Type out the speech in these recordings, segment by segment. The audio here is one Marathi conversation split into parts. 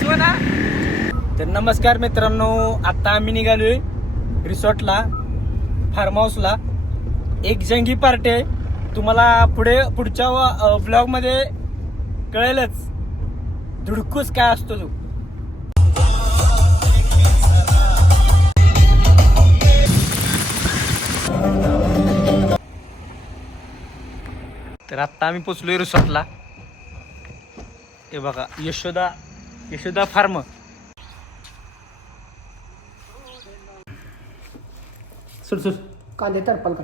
बसव ना तर नमस्कार मित्रांनो आता आम्ही निघालोय रिसॉर्टला फार्म हाऊसला एक जंगी पार्टी आहे. तुम्हाला पुढे पुढच्या ब्लॉगमध्ये कळेलच. धुडकूस काय असतो तू. तर आत्ता आम्ही पोचलोय रिसॉर्टला. हे बघा यशोदा यशोदा फार्म सुट सुट कांदे टरपाल का.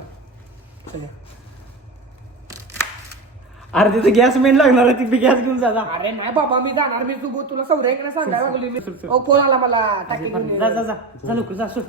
अरे तिथे गॅस मेन लागणार आहे ती गॅस घेऊन जा जा. अरे नाही बाबा मी जाणार मी तू तुला सौऱ्याकडे सांगायला लागली मी ओ फोन आला मला टाकी घेऊन ये. जा जा जा जा लवकर जा सुट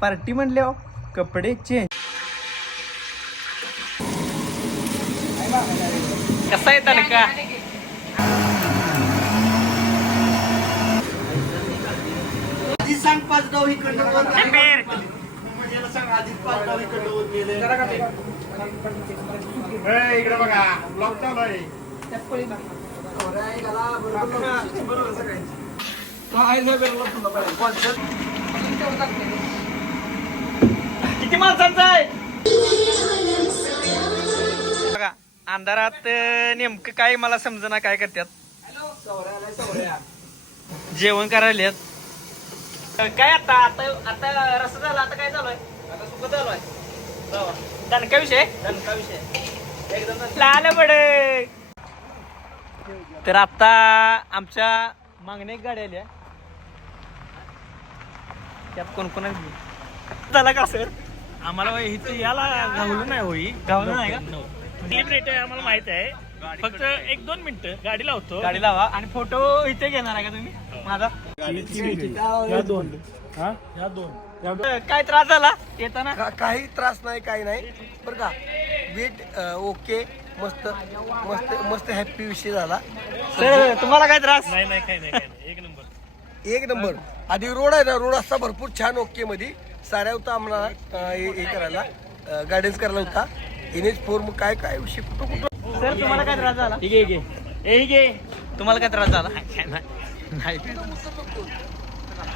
पार्टी म्हणल्यावर कपडे चेंज कसा येतात का आधी सांग पाच डाव इकडनं वर म्हणजे सांग आधी पाच डाव इकडनं वर गेले. इकडे बघा. ब्लॉक चालू आहे किती माणसांचा आहे? अंधारात नेमकं काय मला समजना काय करतात जेवण करायला. काय आता? आता आता रस्ता झाला आता काय चालू आहे? आता सुख चालू आहे. दणका विषय? दणका विषय. एकदम लाल बडे. तर आता आमच्या मागणे एक गाडी आल्या. त्यात कोण कोण आहे? झाला का सर? आम्हाला इथे याला गावलं नाही होई. गावलं नाही का? सेलिब्रेट आहे आम्हाला माहीत आहे. फक्त एक दोन मिनिटं गाडी लावतो. गाडी लावा आणि फोटो इथे घेणार आहे का तुम्ही? माझा? या दोन. हा? या दोन. काय त्रास झाला? येताना? का- काही त्रास नाही काही नाही. बरं का? Wait okay. मस्त मस्त मस्त हॅपी विषय झाला. सर तुम्हाला काय त्रास? नाही नाही काही नाही. एक नंबर. एक नंबर. आधी रोड आहे ना रोड असता भरपूर छान ओके मध्ये साऱ्या होता आम्हाला हे हे करायला. गार्डन्स करायला होता. एन एच फोर मग काय काय विषय कुठं कुठं? सर तुम्हाला काय त्रास झाला? ठीक आहे ए घे तुम्हाला काय त्रास झाला? नाही.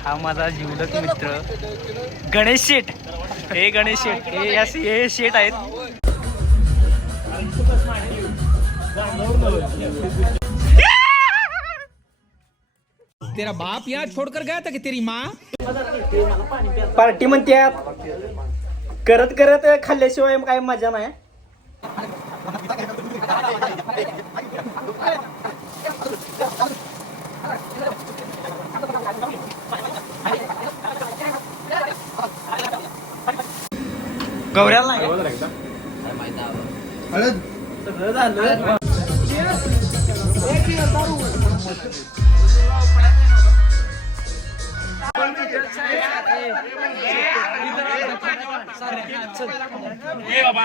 हा माझा जीवलक मित्र. गणेश शेठ. हे गणेश शेठ. हे या- हे शेठ आहेत. तेरा बाप यहाँ छोड़कर गया था कि तेरी माँ? पार्टी म्हणत्यात करत करत खाल्ल्याशिवाय काय मजा नाही. गौऱ्याला नाही सगळं झालं ए बाबा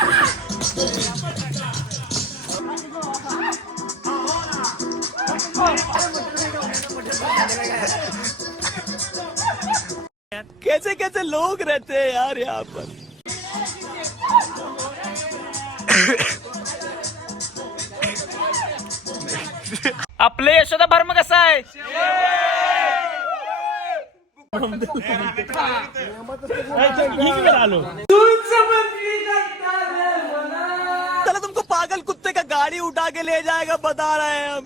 लोग रहते हैं यार यहाँ पर। आपले यशोदा भर्म कसा आहे आलो चलो तुमको पागल कुत्ते का गाड़ी उठा के ले जाएगा बता रहे हैं हम।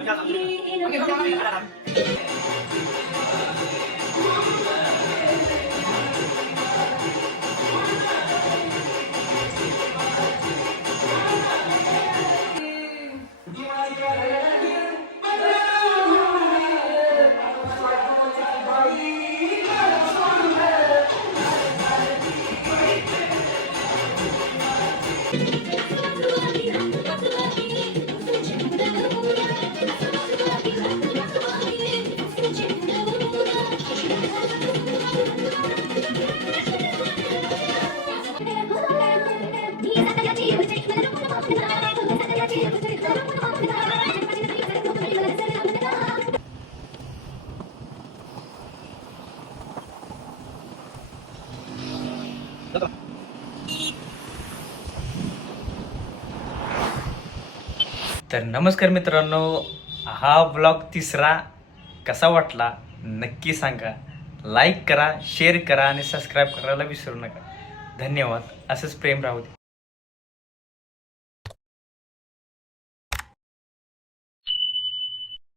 อีอีอี तर नमस्कार मित्रांनो हा ब्लॉग तिसरा कसा वाटला नक्की सांगा. लाईक करा शेअर करा आणि सबस्क्राईब करायला विसरू नका. धन्यवाद. असंच प्रेम राहू दे.